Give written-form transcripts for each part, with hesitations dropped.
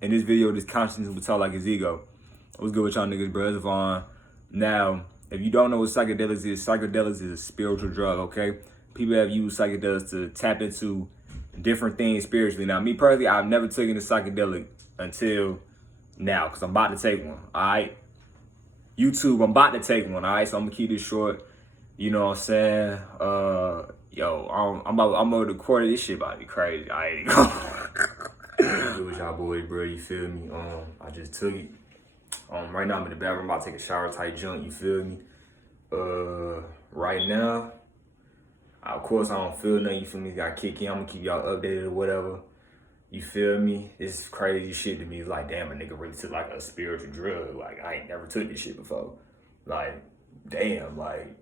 In this video, this consciousness will talk like his ego. What's good with y'all niggas, bro? It's Vaughn. Now, if you don't know what psychedelics is a spiritual drug, okay? People have used psychedelics to tap into different things spiritually. Now, me personally, I've never taken a psychedelic until now, because I'm about to take one, all right? YouTube, I'm about to take one, all right? So I'm going to keep this short. You know what I'm saying? I'm about to record this shit about to be crazy. I ain't gonna do with y'all boys, bro. You feel me? I just took it. Right now I'm in the bathroom, about to take a shower type junk. You feel me? Right now, of course I don't feel nothing. You feel me? Got to kick in. I'm gonna keep y'all updated or whatever. You feel me? It's crazy shit to me. It's like, damn, a nigga really took like a spiritual drug. Like, I ain't never took this shit before. Like, damn, like,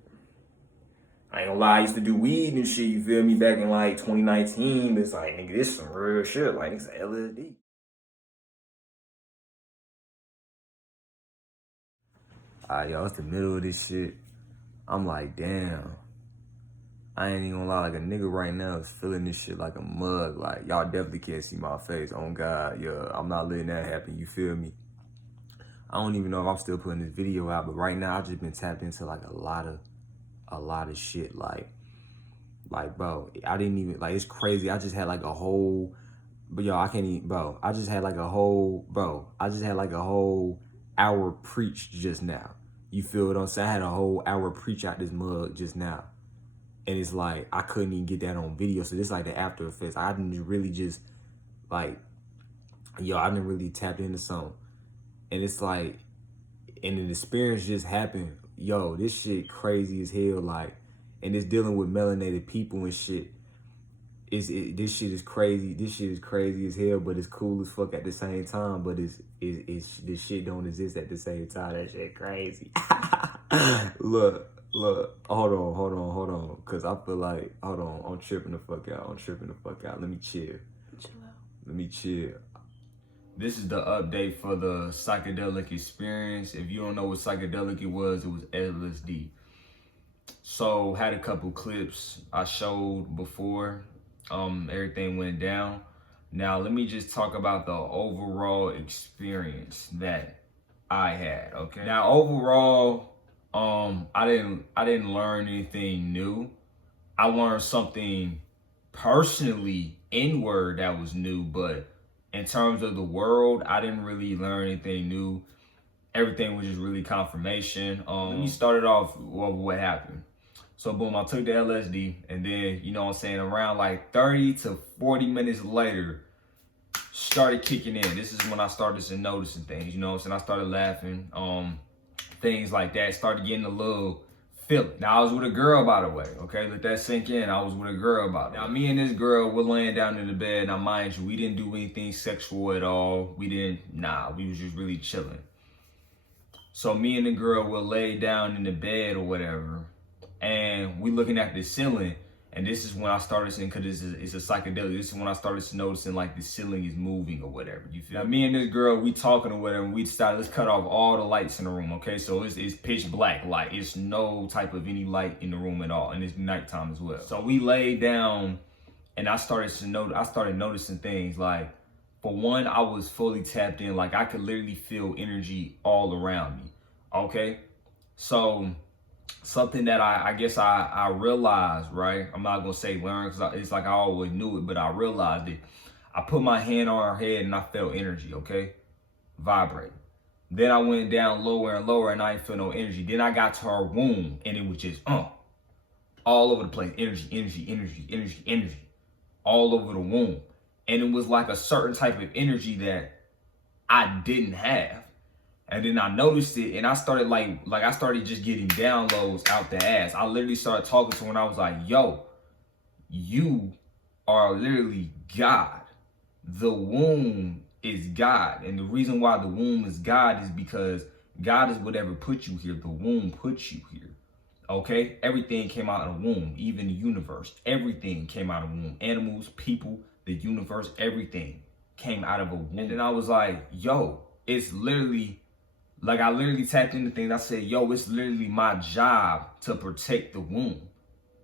I ain't gonna lie, I used to do weed and shit, you feel me, back in like 2019. But it's like, nigga, this is some real shit. Like, it's LSD. Alright, y'all, it's the middle of this shit. I'm like, damn. I ain't even gonna lie, like a nigga right now is feeling this shit like a mug. Like, y'all definitely can't see my face. Oh God, yeah, I'm not letting that happen, you feel me? I don't even know if I'm still putting this video out, but right now I've just been tapped into like a lot of shit. Like, bro, I didn't even, like, it's crazy. I just had like a whole, but yo, I can't even, bro. I just had like a whole hour preach just now. You feel what I'm saying? I had a whole hour preach out this mug just now. And it's like, I couldn't even get that on video. So this is like the after effects. I didn't really just, like, yo, I didn't really tap into something. And it's like, and the experience just happened. Yo, this shit crazy as hell. Like, and it's dealing with melanated people and shit. This shit is crazy. This shit is crazy as hell, but it's cool as fuck at the same time. But it's this shit don't exist at the same time. That shit crazy. Look, hold on. Cause I feel like, hold on, I'm tripping the fuck out. Let me chill. Let me chill. This is the update for the psychedelic experience. If you don't know what psychedelic it was LSD. So had a couple clips I showed before. Everything went down. Now let me just talk about the overall experience that I had. Okay. Now overall, I didn't learn anything new. I learned something personally inward that was new, but in terms of the world, I didn't really learn anything new. Everything was just really confirmation. Let me start it off with what happened. So boom, I took the LSD, and then, you know what I'm saying, around like 30 to 40 minutes later, started kicking in. This is when I started to noticing things, you know what I'm saying? I started laughing, things like that, started getting a little feeling. Now I was with a girl, by the way, okay? Let that sink in. I was with a girl, by the way. Now me and this girl, we're laying down in the bed. Now mind you, we didn't do anything sexual at all. We was just really chilling. So me and the girl will lay down in the bed or whatever, and we looking at the ceiling, and this is when I started seeing, because it's a psychedelic, this is when I started noticing like the ceiling is moving or whatever, you feel? Now me and this girl, we talking or whatever, and we decided, let's cut off all the lights in the room, okay? So it's pitch black, like it's no type of any light in the room at all, and it's nighttime as well. So we laid down, and I started noticing things. Like, for one, I was fully tapped in. Like, I could literally feel energy all around me, okay? So something that I guess I realized, right? I'm not gonna say learn, because it's like I always knew it, but I realized it. I put my hand on her head and I felt energy, okay? Vibrating. Then I went down lower and lower and I didn't feel no energy. Then I got to her womb and it was just all over the place. Energy. All over the womb. And it was like a certain type of energy that I didn't have. And then I noticed it, and I started I started just getting downloads out the ass. I literally started talking to her, and I was like, yo, you are literally God. The womb is God. And the reason why the womb is God is because God is whatever put you here. The womb put you here. Okay? Everything came out of the womb, even the universe. Everything came out of the womb. Animals, people, the universe, everything came out of a womb. And then I was like, yo, it's literally, like, I literally tapped into things. I said, yo, it's literally my job to protect the womb.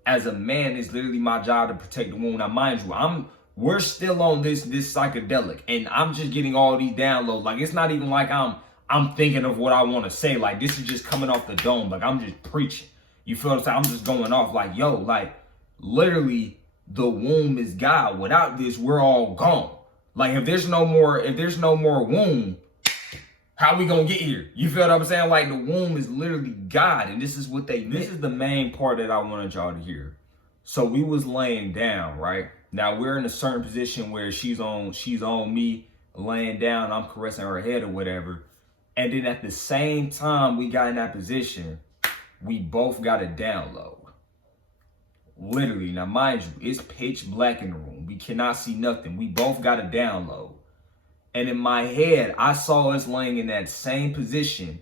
As a man, it's literally my job to protect the womb. Now, mind you, I'm we're still on this psychedelic, and I'm just getting all these downloads. Like, it's not even like I'm thinking of what I want to say. Like, this is just coming off the dome. Like, I'm just preaching. You feel what I'm saying? I'm just going off like, yo, like, literally, the womb is God. Without this, we're all gone. Like, if there's no more womb, how we gonna get here? You feel what I'm saying? Like, the womb is literally God, and this is what they meant. This is the main part that I wanted y'all to hear. So we was laying down, right? Now we're in a certain position where she's on me, laying down, I'm caressing her head or whatever. And then at the same time we got in that position, we both got a download. Literally, now mind you, it's pitch black in the room. We cannot see nothing. We both got a download. And in my head, I saw us laying in that same position,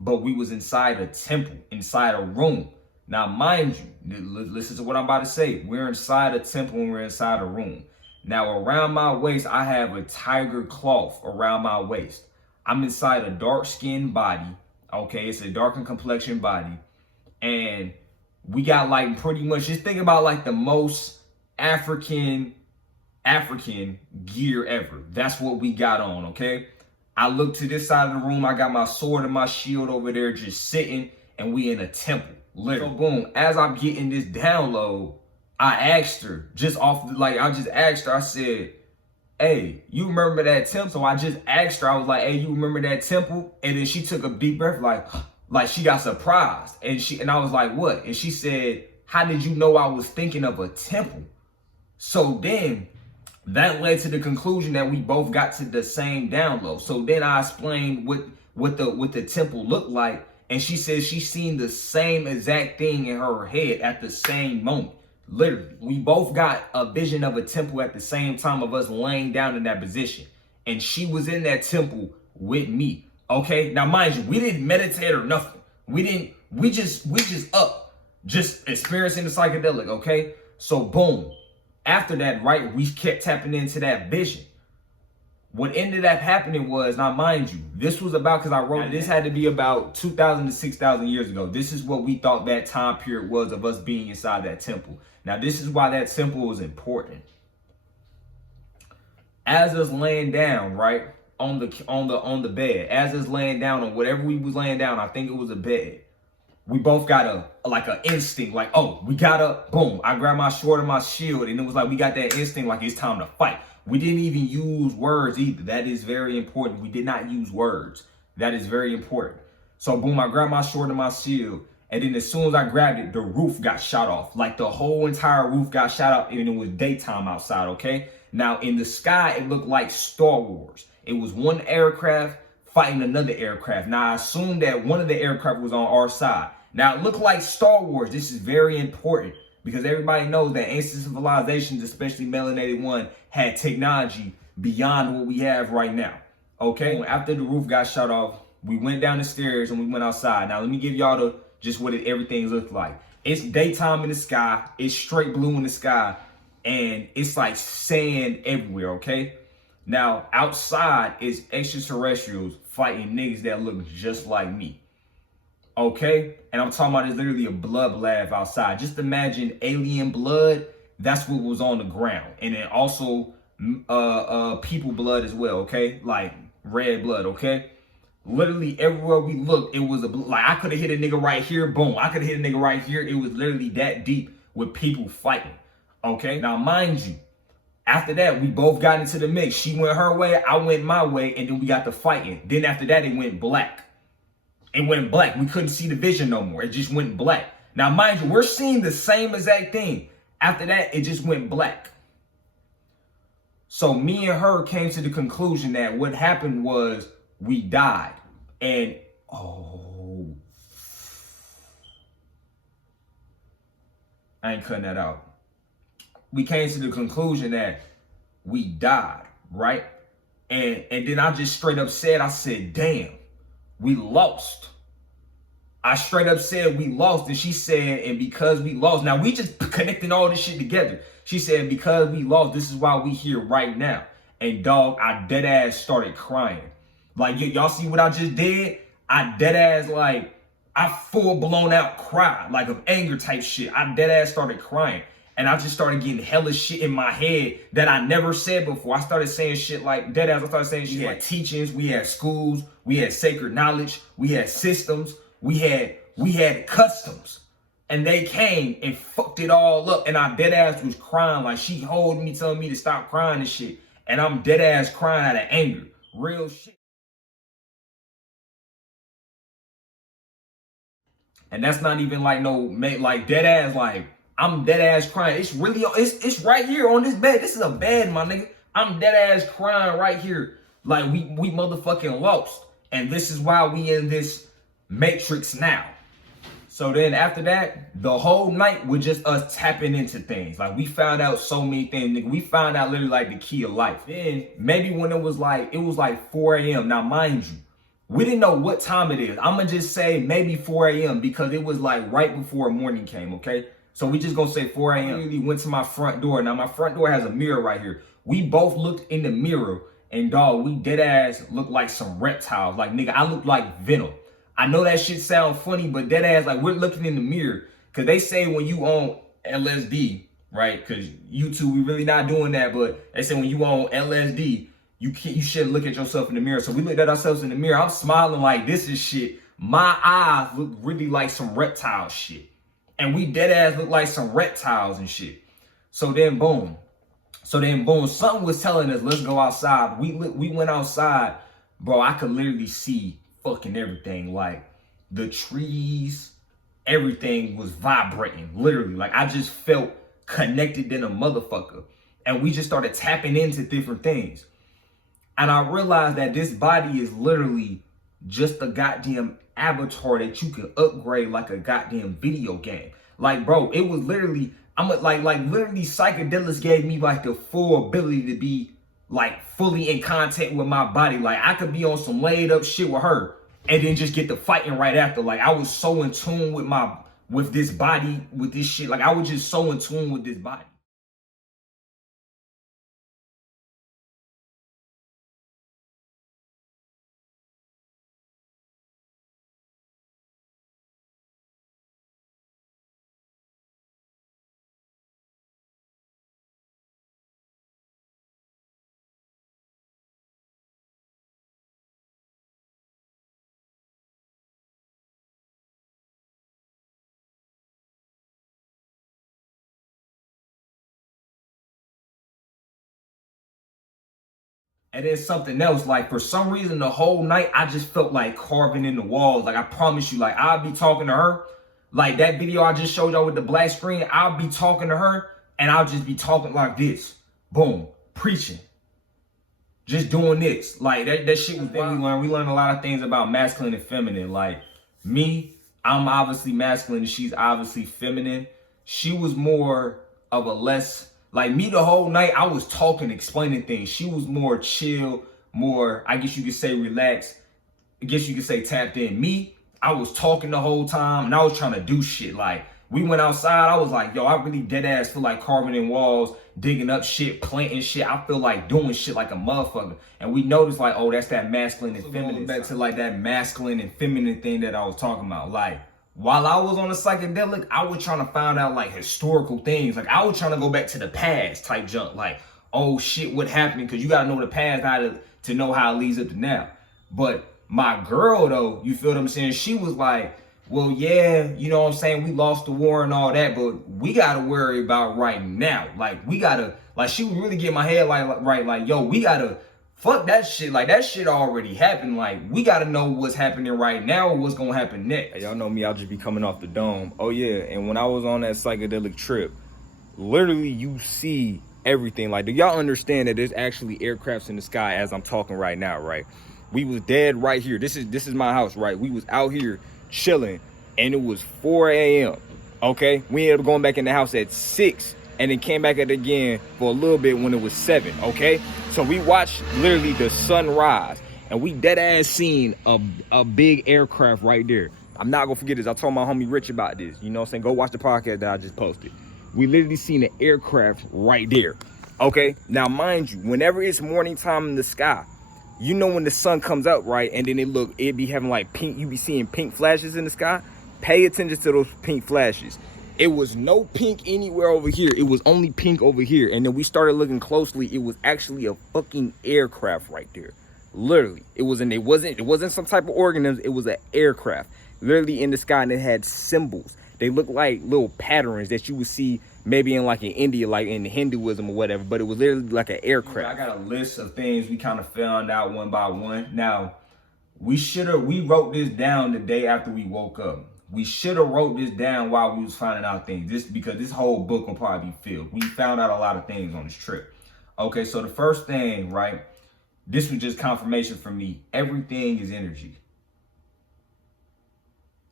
but we was inside a temple, inside a room. Now, mind you, listen to what I'm about to say. We're inside a temple and we're inside a room. Now, around my waist, I have a tiger cloth around my waist. I'm inside a dark-skinned body. Okay, it's a darkened complexion body. And we got like pretty much, just think about like the most African gear ever. That's what we got on, okay? I look to this side of the room. I got my sword and my shield over there just sitting, and we in a temple, literally. So boom, as I'm getting this download, I asked her, I said, hey, you remember that temple? So I just asked her, I was like, hey, you remember that temple? And then she took a deep breath, like she got surprised. And I was like, what? And she said, how did you know I was thinking of a temple? So then that led to the conclusion that we both got to the same download. So then I explained what the temple looked like, and she said she seen the same exact thing in her head at the same moment. Literally, we both got a vision of a temple at the same time of us laying down in that position, and she was in that temple with me. Okay, now mind you, we didn't meditate or nothing. We just up, just experiencing the psychedelic. Okay, so boom. After that, right, we kept tapping into that vision. What ended up happening was, now mind you, this was about, because I wrote, this had to be about 2,000 to 6,000 years ago. This is what we thought that time period was of us being inside that temple. Now, this is why that temple was important. As us laying down, right, on the bed, as us laying down on whatever we was laying down, I think it was a bed. We both got an instinct, like, oh, we gotta, boom. I grabbed my sword and my shield, and it was like we got that instinct, like it's time to fight. We didn't even use words either. That is very important. We did not use words. That is very important. So boom, I grabbed my sword and my shield, and then as soon as I grabbed it, the roof got shot off. Like the whole entire roof got shot off, and it was daytime outside, okay? Now in the sky, it looked like Star Wars. It was one aircraft fighting another aircraft. Now I assumed that one of the aircraft was on our side. Now it looked like Star Wars. This is very important because everybody knows that ancient civilizations, especially melanated one, had technology beyond what we have right now. Okay. After the roof got shut off, we went down the stairs and we went outside. Now let me give y'all what everything looked like. It's daytime in the sky. It's straight blue in the sky, and it's like sand everywhere. Okay. Now outside is extraterrestrials fighting niggas that look just like me. Okay, and I'm talking about, it's literally a blood bath outside. Just imagine alien blood. That's what was on the ground, and then also people blood as well. Okay, like red blood. Okay, literally everywhere we looked, it was like I could have hit a nigga right here. Boom, I could have hit a nigga right here. It was literally that deep with people fighting. Okay, now mind you, after that we both got into the mix. She went her way, I went my way, and then we got to fighting. Then after that, it went black. It went black. We couldn't see the vision no more. It just went black. Now, mind you, we're seeing the same exact thing. After that, it just went black. So me and her came to the conclusion that what happened was we died. And, oh, I ain't cutting that out. We came to the conclusion that we died, right? And then I just straight up said, I said, damn. We lost. I straight up said we lost, and she said, and because we lost, now we just connecting all this shit together. She said, because we lost, this is why we here right now. And dog, I dead ass started crying. Like, y'all see what I just did? I dead ass, like, I full blown out cried, like of anger type shit. I dead ass started crying. And I just started getting hella shit in my head that I never said before. I started saying shit like dead ass. I started saying shit like teachings. We had schools. We had sacred knowledge. We had systems. We had customs. And they came and fucked it all up. And I dead ass was crying. Like she holding me, telling me to stop crying and shit. And I'm dead ass crying out of anger. Real shit. And that's not even like no, like dead ass, like I'm dead ass crying. It's really, it's right here on this bed. This is a bed, my nigga. I'm dead ass crying right here. Like we motherfucking lost. And this is why we in this matrix now. So then after that, the whole night was just us tapping into things. Like we found out so many things, nigga. We found out literally like the key of life. Then maybe when it was like 4 a.m. Now mind you, we didn't know what time it is. I'm gonna just say maybe 4 a.m. because it was like right before morning came, okay? So we just gonna say 4 a.m. We went to my front door. Now my front door has a mirror right here. We both looked in the mirror and dog, we dead ass looked like some reptiles. Like nigga, I looked like Venom. I know that shit sound funny, but dead ass, like we're looking in the mirror. Cause they say when you on LSD, right? Cause YouTube, we really not doing that, but they say when you on LSD, you shouldn't look at yourself in the mirror. So we looked at ourselves in the mirror. I'm smiling like this is shit. My eyes look really like some reptile shit. And we dead ass look like some reptiles and shit. So then boom, something was telling us, let's go outside. We went outside, bro. I could literally see fucking everything. Like the trees, everything was vibrating, literally. Like I just felt connected in a motherfucker. And we just started tapping into different things. And I realized that this body is literally just a goddamn avatar that you can upgrade like a goddamn video game. Like, bro, it was literally, literally psychedelics gave me like the full ability to be like fully in contact with my body. Like I could be on some laid up shit with her and then just get to fighting right after. Like I was so in tune with this body, with this shit. Like I was just so in tune with this body. And then something else, like for some reason, the whole night, I just felt like carving in the walls. Like I promise you, like I'll be talking to her. Like that video I just showed y'all with the black screen, I'll be talking to her and I'll just be talking like this. Boom, preaching. Just doing this. Like that shit was thing we learned. We learned a lot of things about masculine and feminine. Like me, I'm obviously masculine and she's obviously feminine. She was more of a less, like me the whole night, I was talking, explaining things. She was more chill, more, I guess you could say relaxed. I guess you could say tapped in. Me, I was talking the whole time and I was trying to do shit. Like we went outside, I was like, yo, I really dead ass feel like carving in walls, digging up shit, planting shit. I feel like doing shit like a motherfucker. And we noticed like, oh, that's that masculine and feminine. Back to like that masculine and feminine thing that I was talking about. Like while I was on a psychedelic, I was trying to find out like historical things. Like I was trying to go back to the past type junk. Like, oh shit, what happened? Because you got to know the past to know how it leads up to now. But my girl though, you feel what I'm saying? She was like, well, yeah, you know what I'm saying? We lost the war and all that, but we got to worry about right now. Like we got to, like she would really get my head like, yo, we got to fuck that shit. Like that shit already happened. Like we got to know what's happening right now or what's going to happen next. Hey, y'all know me, I'll just be coming off the dome. Oh yeah, and when I was on that psychedelic trip, literally you see everything. Like, do y'all understand that there's actually aircrafts in the sky as I'm talking right now, right? We was dead right here. This is my house, right? We was out here chilling and it was 4 a.m. Okay, we ended up going back in the house at 6 and then came back at it again for a little bit when it was 7. Okay, so we watched literally the sunrise and we dead ass seen a big aircraft right there. I'm not gonna forget this. I told my homie Rich about this. You know what I'm saying? Go watch the podcast that I just posted. We literally seen an aircraft right there. Okay, now mind you, whenever it's morning time in the sky, you know when the sun comes out, right? And then it be having like pink, you be seeing pink flashes in the sky. Pay attention to those pink flashes. It was no pink anywhere over here. It was only pink over here. And then we started looking closely. It was actually a fucking aircraft right there. Literally. It wasn't some type of organism. It was an aircraft. Literally in the sky, and it had symbols. They looked like little patterns that you would see maybe in like in India, like in Hinduism or whatever, but it was literally like an aircraft. I got a list of things we kind of found out one by one. Now, we wrote this down the day after we woke up. We should have wrote this down while we was finding out things. This because this whole book will probably be filled. We found out a lot of things on this trip. Okay, so the first thing, right? This was just confirmation for me. Everything is energy.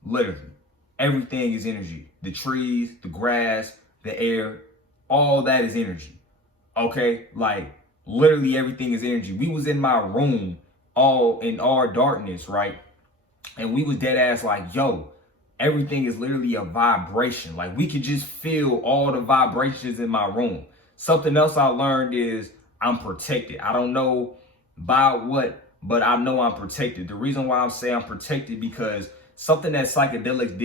Literally. Everything is energy. The trees, the grass, the air, all that is energy. Okay? Like, literally everything is energy. We was in my room all in our darkness, right? And we was dead ass like, yo, everything is literally a vibration. Like, we could just feel all the vibrations in my room. Something else I learned is I'm protected. I don't know by what, but I know I'm protected. The reason why I'm saying I'm protected because something that psychedelics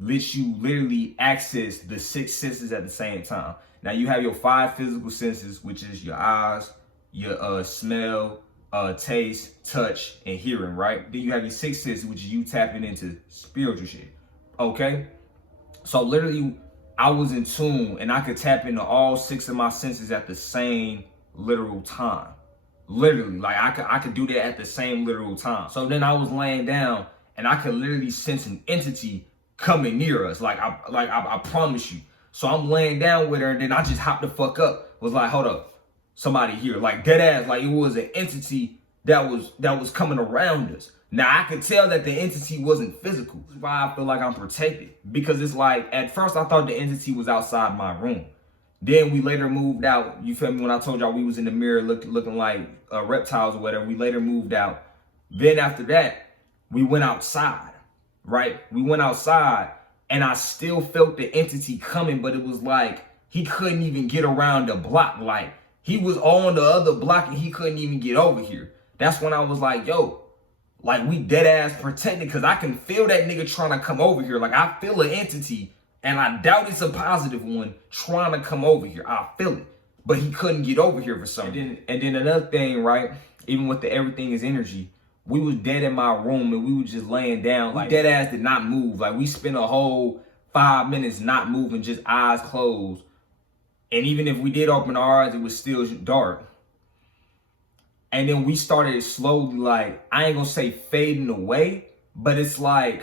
lets you literally access the 6 senses at the same time. Now you have your 5 physical senses, which is your eyes, your smell, taste, touch, and hearing, right? Then you have your 6 senses, which is you tapping into spiritual shit. Okay? So literally, I was in tune and I could tap into all 6 of my senses at the same literal time. Literally, like I could do that at the same literal time. So then I was laying down and I could literally sense an entity coming near us. I promise you. So I'm laying down with her and then I just hopped the fuck up. Was like, hold up, somebody here. Like dead ass, like it was an entity that was coming around us. Now I could tell that the entity wasn't physical. That's why I feel like I'm protected. Because it's like, at first I thought the entity was outside my room. Then we later moved out. You feel me? When I told y'all we was in the mirror looking like reptiles or whatever, we later moved out. Then after that, we went outside, right? We went outside and I still felt the entity coming, but it was like he couldn't even get around the block. Like he was on the other block and he couldn't even get over here. That's when I was like, yo, like we dead ass protected because I can feel that nigga trying to come over here. Like I feel an entity. And I doubt it's a positive one trying to come over here. I feel it. But he couldn't get over here for some reason. And then another thing, right? Even with the everything is energy, we was dead in my room and we was just laying down. Like dead ass did not move. Like we spent a whole 5 minutes not moving, just eyes closed. And even if we did open our eyes, it was still dark. And then we started slowly, like, I ain't gonna say fading away, but it's like,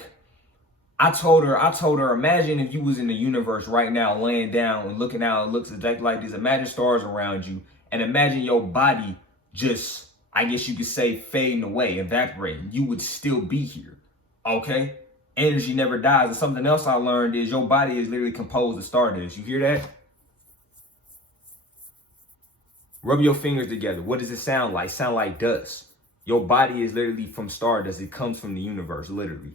I told her, imagine if you was in the universe right now, laying down and looking out, it looks exactly like this. Imagine stars around you and imagine your body just, I guess you could say, fading away, evaporating. You would still be here, okay? Energy never dies. And something else I learned is your body is literally composed of stardust. You hear that? Rub your fingers together. What does it sound like? Sound like dust. Your body is literally from stardust. It comes from the universe, literally.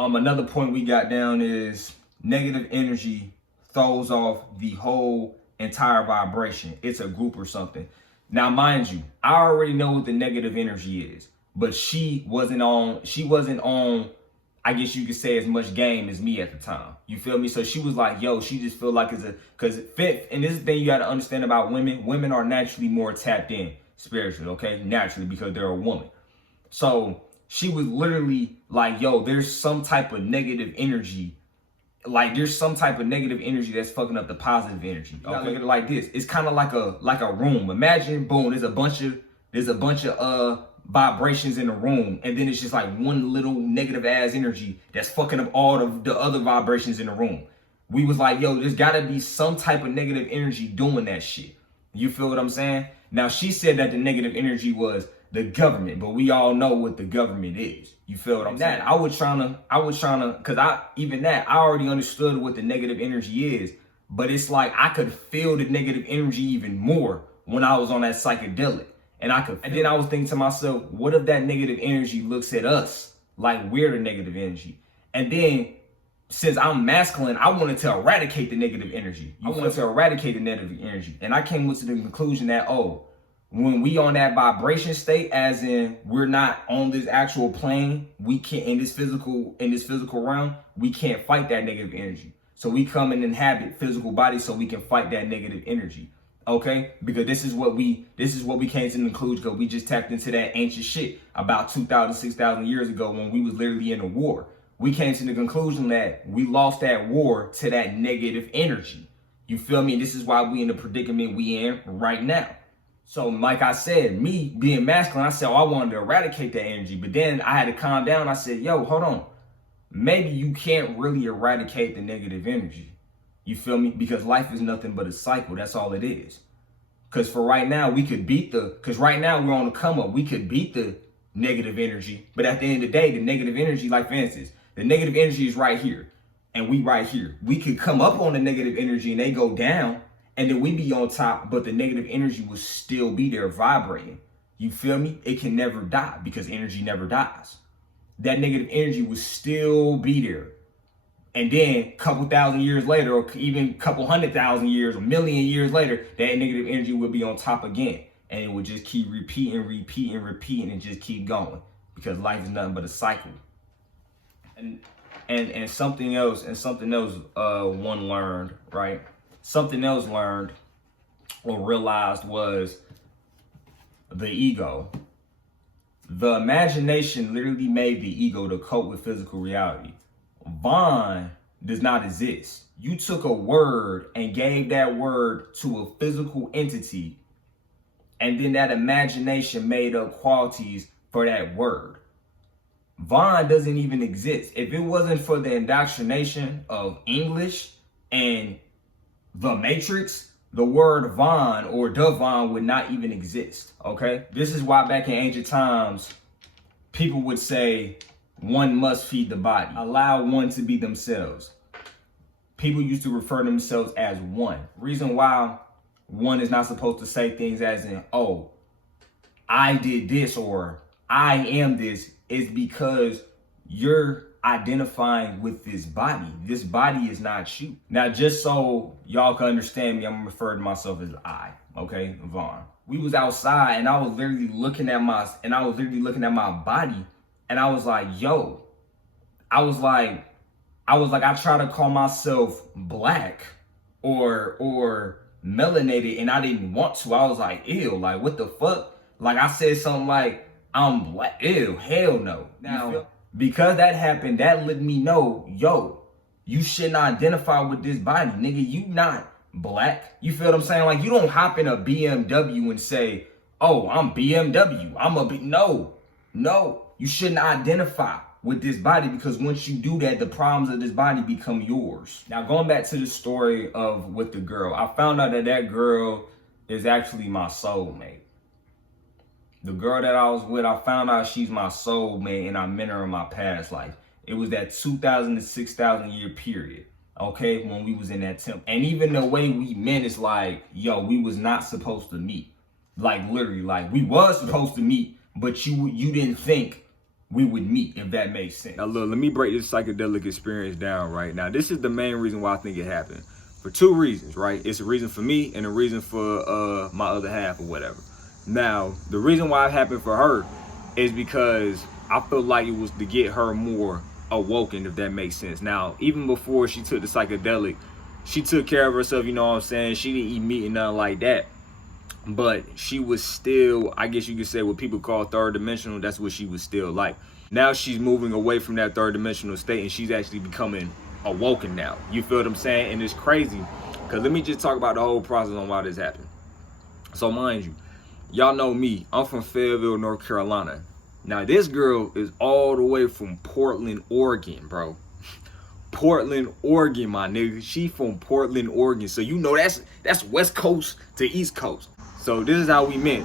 Another point we got down is negative energy throws off the whole entire vibration. It's a group or something. Now, mind you, I already know what the negative energy is, but she wasn't on, I guess you could say, as much game as me at the time. You feel me? So she was like, yo, she just feel like and this is the thing you got to understand about women. Women are naturally more tapped in spiritually, okay? Naturally, because they're a woman. So she was literally like, yo, there's some type of negative energy. Like there's some type of negative energy that's fucking up the positive energy. Okay? Look at it like this. It's kind of like a room. Imagine, boom, there's a bunch of vibrations in the room, and then it's just like one little negative ass energy that's fucking up all of the other vibrations in the room. We was like, yo, there's gotta be some type of negative energy doing that shit. You feel what I'm saying? Now she said that the negative energy was the government, but we all know what the government is. You feel what I'm saying? I was trying to, cause I already understood what the negative energy is, but it's like I could feel the negative energy even more when I was on that psychedelic. And then I was thinking to myself, what if that negative energy looks at us like we're the negative energy? And then since I'm masculine, I wanted to eradicate the negative energy. And I came to the conclusion that, oh, When we on that vibration state, as in we're not on this actual plane, we can't in this physical realm, we can't fight that negative energy. So we come and inhabit physical bodies so we can fight that negative energy. Okay? Because this is what we came to the conclusion, because we just tapped into that ancient shit about 2,000, 6,000 years ago when we was literally in a war. We came to the conclusion that we lost that war to that negative energy. You feel me? This is why we in the predicament we in right now. So like I said, me being masculine, I said, oh, I wanted to eradicate that energy. But then I had to calm down. I said, yo, hold on. Maybe you can't really eradicate the negative energy. You feel me? Because life is nothing but a cycle. That's all it is. Because for right now, because right now we're on the come up. We could beat the negative energy. But at the end of the day, the negative energy, like for instance, the negative energy is right here. And we right here. We could come up on the negative energy and they go down. And then we be on top, but the negative energy will still be there vibrating. You feel me? It can never die because energy never dies. That negative energy will still be there. And then a couple thousand years later, or even a couple 100,000 years, or million years later, that negative energy will be on top again. And it will just keep repeating and just keep going. Because life is nothing but a cycle. And something else one learned, right? Something else learned or realized was the ego. The imagination literally made the ego to cope with physical reality. Von does not exist. You took a word and gave that word to a physical entity, and then that imagination made up qualities for that word. Von doesn't even exist. If it wasn't for the indoctrination of English and the Matrix, the word Von or Devon would not even exist, okay? This is why back in ancient times, people would say, one must feed the body. Allow one to be themselves. People used to refer to themselves as one. Reason why one is not supposed to say things as in, oh, I did this or I am this, is because you're identifying with this body. This body is not you. Now, just so y'all can understand me, I'm referring to myself as I, okay, Vaughn. We was outside and I was literally looking at my body, and I was like, yo, I try to call myself black or melanated, and I didn't want to. I was like, ew, like what the fuck? Like I said something like, I'm black, ew, hell no. Now, because that happened, that let me know, yo, you shouldn't identify with this body, nigga. You not black. You feel what I'm saying? Like, you don't hop in a BMW and say, oh, I'm BMW. No. You shouldn't identify with this body, because once you do that, the problems of this body become yours. Now, going back to the story of with the girl, I found out that girl is actually my soulmate. The girl that I was with, I found out she's my soulmate, and I met her in my past life. It was that 2,000 to 6,000 year period, okay, when we was in that temple. And even the way we met is like, yo, we was not supposed to meet. Like, literally, like, we was supposed to meet, but you didn't think we would meet, if that makes sense. Now, look, let me break this psychedelic experience down right now. This is the main reason why I think it happened. For two reasons, right? It's a reason for me and a reason for my other half or whatever. Now, the reason why it happened for her is because I feel like it was to get her more awoken, if that makes sense. Now, even before she took the psychedelic, she took care of herself, you know what I'm saying? She didn't eat meat and nothing like that. But she was still, I guess you could say, what people call third dimensional. That's what she was still like. Now she's moving away from that third dimensional state, and she's actually becoming awoken now. You feel what I'm saying? And it's crazy, because let me just talk about the whole process on why this happened. So mind you, y'all know me. I'm from Fayetteville, North Carolina. Now this girl is all the way from Portland, Oregon, bro. Portland, Oregon, my nigga. She from Portland, Oregon. So you know that's West Coast to East Coast. So this is how we met.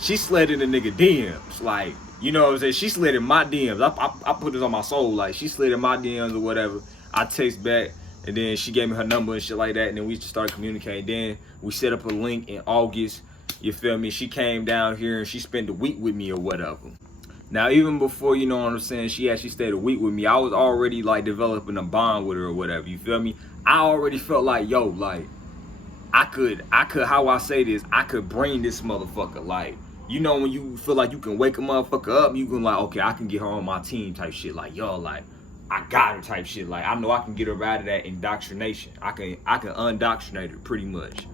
She slid in the nigga DMs. Like, you know what I'm saying? She slid in my DMs. I put this on my soul. Like, she slid in my DMs or whatever. I text back, and then she gave me her number and shit like that. And then we just started communicating. Then we set up a link in August. You feel me? She came down here and she spent the week with me or whatever. Now, even before, you know what I'm saying, she actually stayed a week with me, I was already like developing a bond with her or whatever. You feel me? I already felt like, yo, like, I could, how I say this, I could bring this motherfucker. Like, you know, when you feel like you can wake a motherfucker up, you can like, okay, I can get her on my team type shit. Like, yo, like, I got her type shit. Like, I know I can get her out of that indoctrination. I can undoctrinate her pretty much.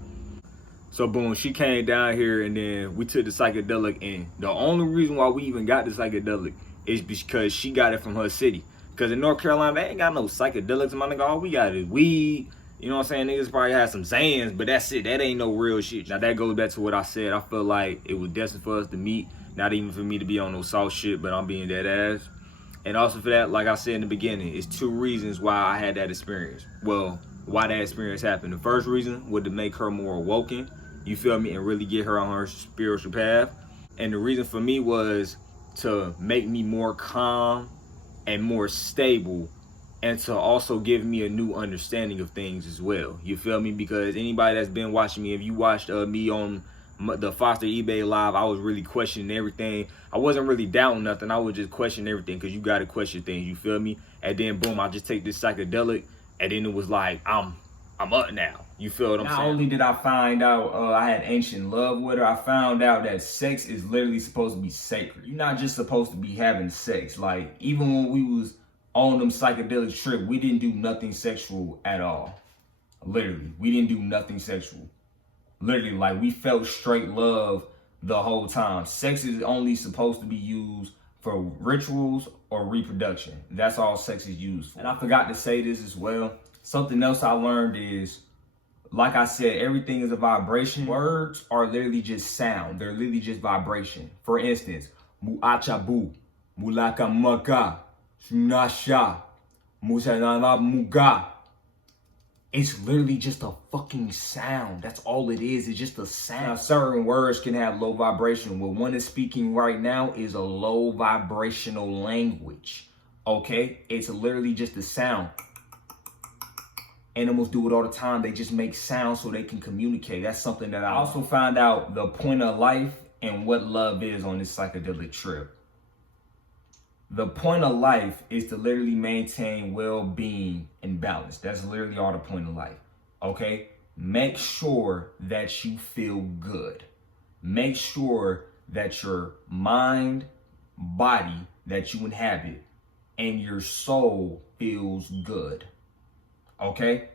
So boom, she came down here and then we took the psychedelic, and the only reason why we even got the psychedelic is because she got it from her city. Because in North Carolina, they ain't got no psychedelics, my nigga. All we got is weed. You know what I'm saying? Niggas probably had some Zans, but that's it. That ain't no real shit. Now that goes back to what I said. I feel like it was destined for us to meet. Not even for me to be on no soft shit, but I'm being dead ass. And also for that, like I said in the beginning, it's 2 reasons why I had that experience. Well, why that experience happened. The first reason was to make her more awoken, you feel me, and really get her on her spiritual path. And the reason for me was to make me more calm and more stable, and to also give me a new understanding of things as well. You feel me? Because anybody that's been watching me, if you watched me on the Foster eBay live, I was really questioning everything. I wasn't really doubting nothing. I was just questioning everything, because you got to question things. You feel me? And then boom, I just take this psychedelic, and then it was like I'm up now. You feel what I'm saying? Not only did I find out I had ancient love with her, I found out that sex is literally supposed to be sacred. You're not just supposed to be having sex. Like, even when we was on them psychedelic trip, we didn't do nothing sexual at all. Literally, we didn't do nothing sexual. Literally, like, we felt straight love the whole time. Sex is only supposed to be used for rituals or reproduction. That's all sex is used for. And I forgot to say this as well. Something else I learned is, like I said, everything is a vibration. Words are literally just sound. They're literally just vibration. For instance, muachabu, mulaka maka, shunasha, musanana muga. It's literally just a fucking sound. That's all it is. It's just a sound. Now, certain words can have low vibration. What one is speaking right now is a low vibrational language. Okay? It's literally just a sound. Animals do it all the time. They just make sounds so they can communicate. That's something that I also found out the point of life and what love is on this psychedelic trip. The point of life is to literally maintain well-being and balance. That's literally all the point of life. Okay? Make sure that you feel good. Make sure that your mind, body that you inhabit, and your soul feels good. Okay?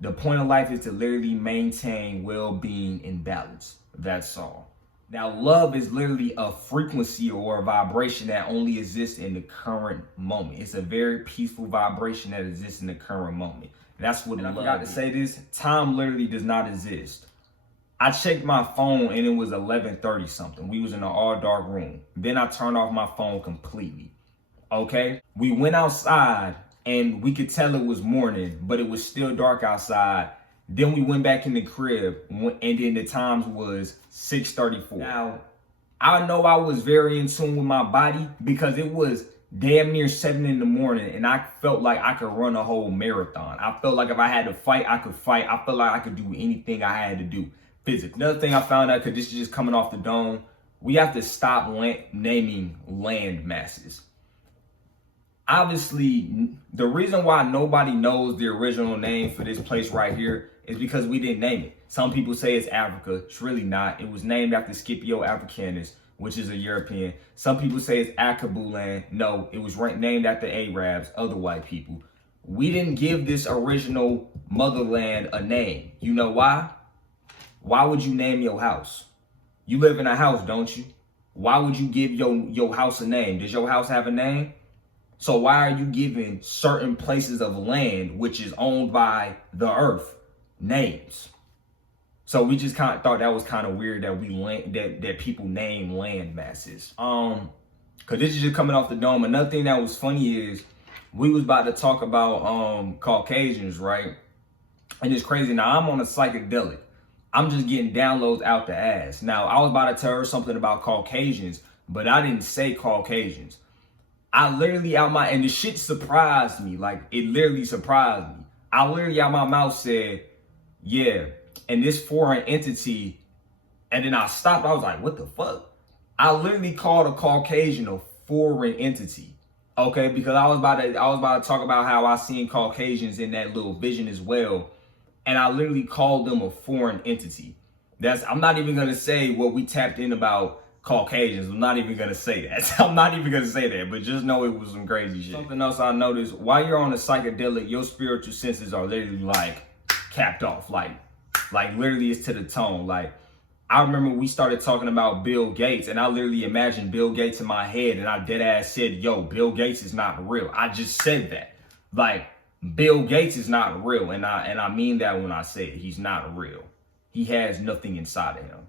The point of life is to literally maintain well-being and balance. That's all. Now, love is literally a frequency or a vibration that only exists in the current moment. It's a very peaceful vibration that exists in the current moment. That's what I forgot to say this. Time literally does not exist. I checked my phone and it was 11:30 something. We was in an all dark room. Then I turned off my phone completely. Okay? We went outside and we could tell it was morning, but it was still dark outside. Then we went back in the crib, and then the times was 6:34. Now, I know I was very in tune with my body because it was damn near 7 in the morning, and I felt like I could run a whole marathon. I felt like if I had to fight, I could fight. I felt like I could do anything I had to do physically. Another thing I found out, because this is just coming off the dome, we have to stop naming land masses. Obviously, the reason why nobody knows the original name for this place right here is because we didn't name it. Some people say it's Africa. It's really not. It was named after Scipio Africanus, which is a European. Some people say it's Akabu land. No, it was named after Arabs, other white people. We didn't give this original motherland a name. You know why? Why would you name your house? You live in a house, don't you? Why would you give your house a name? Does your house have a name? So why are you giving certain places of land, which is owned by the earth, names? So we just kind of thought that was kind of weird that that people name land masses. Cause this is just coming off the dome. Another thing that was funny is we was about to talk about Caucasians, right? And it's crazy. Now I'm on a psychedelic. I'm just getting downloads out the ass. Now I was about to tell her something about Caucasians, but I didn't say Caucasians. I literally and the shit surprised me. Like, it literally surprised me. I literally out my mouth said, yeah, and this foreign entity, and then I stopped. I was like, what the fuck? I literally called a Caucasian a foreign entity. Okay, because I was about to talk about how I seen Caucasians in that little vision as well. and I literally called them a foreign entity. I'm not even gonna say what we tapped in about Caucasians. I'm not even gonna say that. I'm not even gonna say that, but just know it was some crazy shit. Something else I noticed, while you're on a psychedelic, your spiritual senses are literally like capped off. Like literally it's to the tone. Like, I remember we started talking about Bill Gates, and I literally imagined Bill Gates in my head, and I dead ass said, yo, Bill Gates is not real. I just said that. Like, Bill Gates is not real, and I mean that when I say it. He's not real. He has nothing inside of him.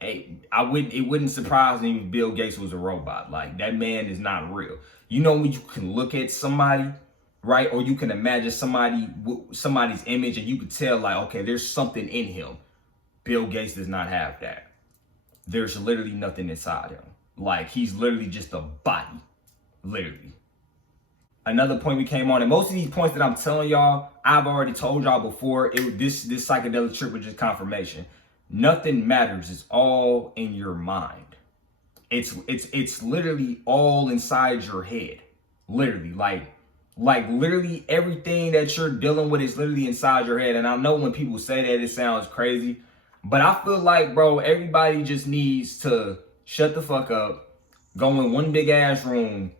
It wouldn't surprise me if Bill Gates was a robot. Like, that man is not real. You know, when you can look at somebody, right? Or you can imagine somebody's image, and you could tell, like, okay, there's something in him. Bill Gates does not have that. There's literally nothing inside him. Like, he's literally just a body. Literally. Another point we came on, and most of these points that I'm telling y'all, I've already told y'all before. This psychedelic trip was just confirmation. Nothing matters. It's all in your mind. It's literally all inside your head. Literally, like literally everything that you're dealing with is literally inside your head. And I know when people say that, it sounds crazy, but I feel like, bro, everybody just needs to shut the fuck up, go in one big ass room,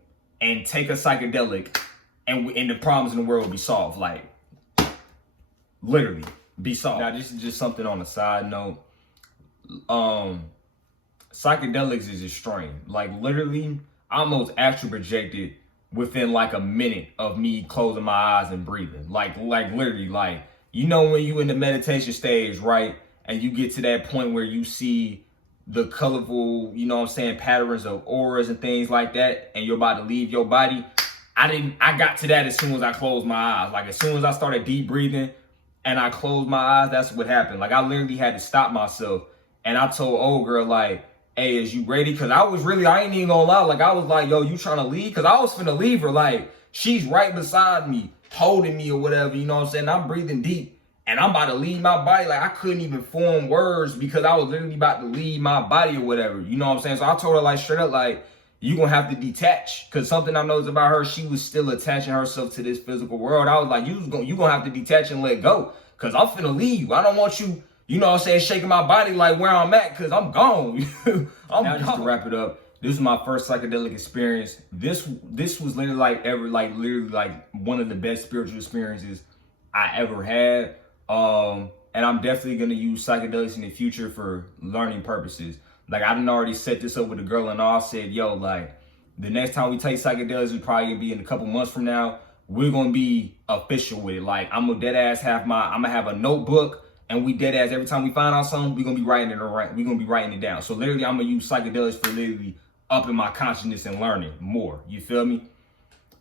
and take a psychedelic, and the problems in the world will be solved. Like, literally be solved. Now, this is just something on a side note. Psychedelics is extreme. Like, literally, I almost astral projected within like a minute of me closing my eyes and breathing. Like literally, like, you know, when you in the meditation stage, right? And you get to that point where you see the colorful, you know what I'm saying, patterns of auras and things like that, and you're about to leave your body. I got to that as soon as I closed my eyes. Like, as soon as I started deep breathing and I closed my eyes, that's what happened. Like, I literally had to stop myself. And I told old girl, like, hey, is you ready? Cause I ain't even gonna lie. Like, I was like, yo, you trying to leave? Cause I was finna leave her. Like, she's right beside me, holding me or whatever, you know what I'm saying? I'm breathing deep. And I'm about to leave my body. Like, I couldn't even form words because I was literally about to leave my body or whatever. You know what I'm saying? So I told her, like, straight up, like, you gonna have to detach. Because something I noticed about her, she was still attaching herself to this physical world. I was like, you gonna have to detach and let go. Because I'm finna leave. I don't want you, you know what I'm saying, shaking my body like where I'm at, because I'm gone. Now, just to wrap it up, this was my first psychedelic experience. This was literally like one of the best spiritual experiences I ever had. And I'm definitely gonna use psychedelics in the future for learning purposes. Like, I done already set this up with a girl, and I said, yo, like, the next time we take psychedelics is probably gonna be in a couple months from now. We're gonna be official with it. Like, I'm gonna dead ass I'm gonna have a notebook, and we dead ass every time we find out something, we're gonna be writing it down. So literally, I'm gonna use psychedelics for literally upping my consciousness and learning more. You feel me?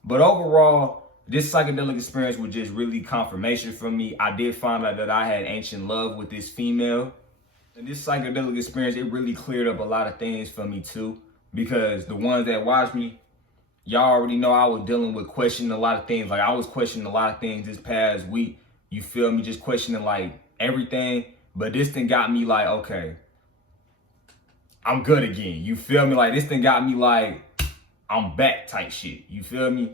But overall, this psychedelic experience was just really confirmation for me. I did find out that I had ancient love with this female. And this psychedelic experience, it really cleared up a lot of things for me too. Because the ones that watched me, y'all already know I was dealing with questioning a lot of things. Like, I was questioning a lot of things this past week. You feel me? Just questioning like everything. But this thing got me like, okay, I'm good again. You feel me? Like, this thing got me like, I'm back type shit. You feel me?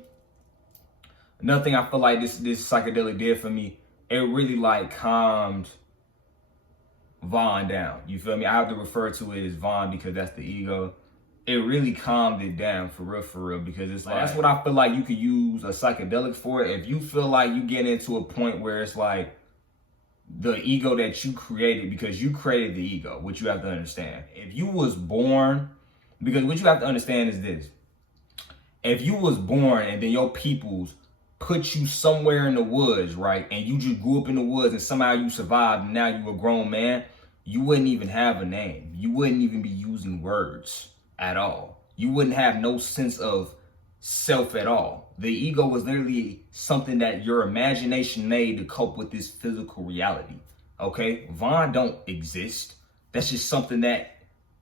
Another thing I feel like this psychedelic did for me, it really like calmed Vaughn down. You feel me? I have to refer to it as Vaughn because that's the ego. It really calmed it down for real, because it's like, that's what I feel like you could use a psychedelic for. If you feel like you get into a point where it's like the ego that you created, because you created the ego, which you have to understand. If you was born, because what you have to understand is this. If you was born and then your peoples put you somewhere in the woods, right? And you just grew up in the woods and somehow you survived and now you a grown man, you wouldn't even have a name. You wouldn't even be using words at all. You wouldn't have no sense of self at all. The ego was literally something that your imagination made to cope with this physical reality. Okay? Vaughn don't exist. That's just something that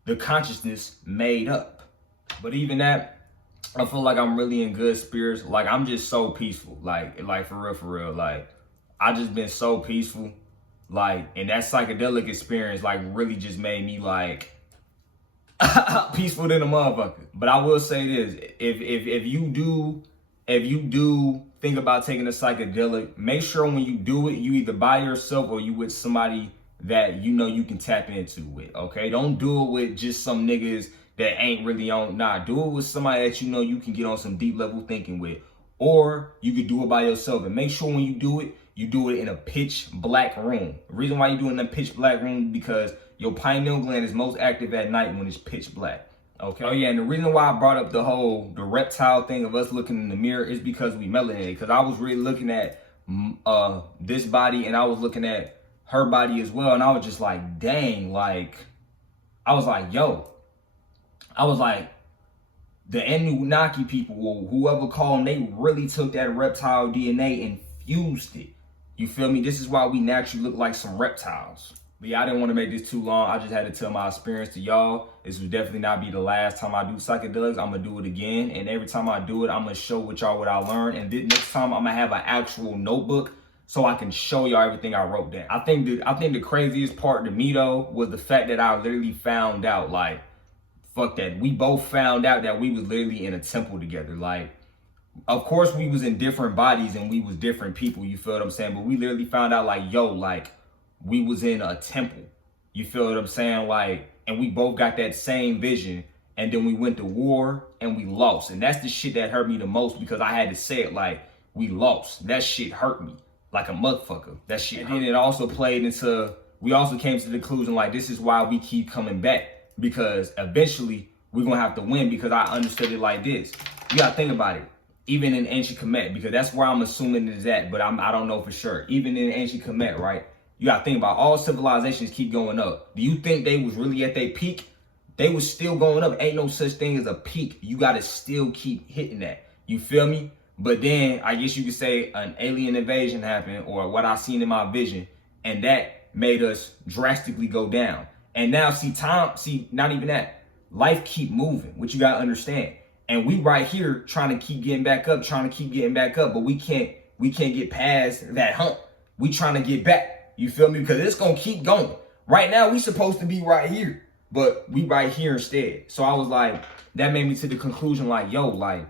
the consciousness made up. But even that, I feel like I'm really in good spirits. Like, I'm just so peaceful. Like for real. Like, I just been so peaceful. Like, and that psychedelic experience, like, really just made me, like, peaceful than a motherfucker. But I will say this. If you do think about taking a psychedelic, make sure when you do it, you either by yourself or you with somebody that you know you can tap into with, okay? Don't do it with just some niggas that ain't really on, do it with somebody that you know you can get on some deep level thinking with. Or you could do it by yourself, and make sure when you do it in a pitch black room. The reason why you do it in a pitch black room because your pineal gland is most active at night when it's pitch black. Okay. Oh yeah, and the reason why I brought up the reptile thing of us looking in the mirror is because we melanated. Because I was really looking at this body, and I was looking at her body as well, and I was just like, dang, like, I was like, the Anunnaki people, or whoever called them, they really took that reptile DNA and fused it. You feel me? This is why we naturally look like some reptiles. But yeah, I didn't want to make this too long. I just had to tell my experience to y'all. This will definitely not be the last time I do psychedelics. I'm going to do it again. And every time I do it, I'm going to show with y'all what I learned. And this next time, I'm going to have an actual notebook so I can show y'all everything I wrote down. I think the craziest part to me, though, was the fact that I literally found out, like, fuck that. We both found out that we was literally in a temple together. Like, of course, we was in different bodies and we was different people. You feel what I'm saying? But we literally found out, like, yo, like, we was in a temple. You feel what I'm saying? Like, and we both got that same vision. And then we went to war and we lost. And that's the shit that hurt me the most, because I had to say it, like, we lost. That shit hurt me like a motherfucker. That shit. And then it also played into, we also came to the conclusion, like, this is why we keep coming back, because eventually we're gonna have to win. Because I understood it like this. You gotta think about it. Even in ancient Kemet, because that's where I'm assuming it is at, but I don't know for sure. Even in ancient Kemet, right? You gotta think about, all civilizations keep going up. Do you think they was really at their peak? They was still going up. Ain't no such thing as a peak. You gotta still keep hitting that. You feel me? But then I guess you could say an alien invasion happened, or what I seen in my vision, and that made us drastically go down. And now not even that. Life keep moving, which you gotta understand. And we right here trying to keep getting back up, but we can't get past that hump. We trying to get back. You feel me? Because it's gonna keep going. Right now, we supposed to be right here, but we right here instead. So I was like, that made me to the conclusion, like, yo, like,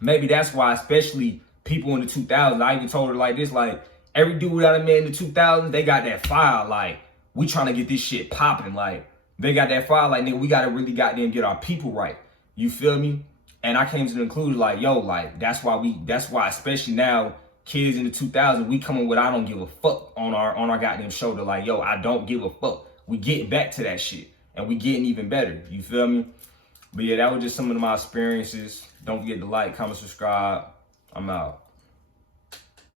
maybe that's why, especially people in the 2000s, I even told her like this, like, every dude that I met in the 2000s, they got that fire, like, we trying to get this shit popping, like, they got that fire, like, nigga, we gotta really goddamn get our people right. You feel me? And I came to the conclusion, like, yo, like, that's why, especially now, kids in the 2000s, we coming with I don't give a fuck on our goddamn shoulder. Like, yo, I don't give a fuck. We getting back to that shit, and we getting even better. You feel me? But yeah, that was just some of my experiences. Don't forget to like, comment, subscribe. I'm out.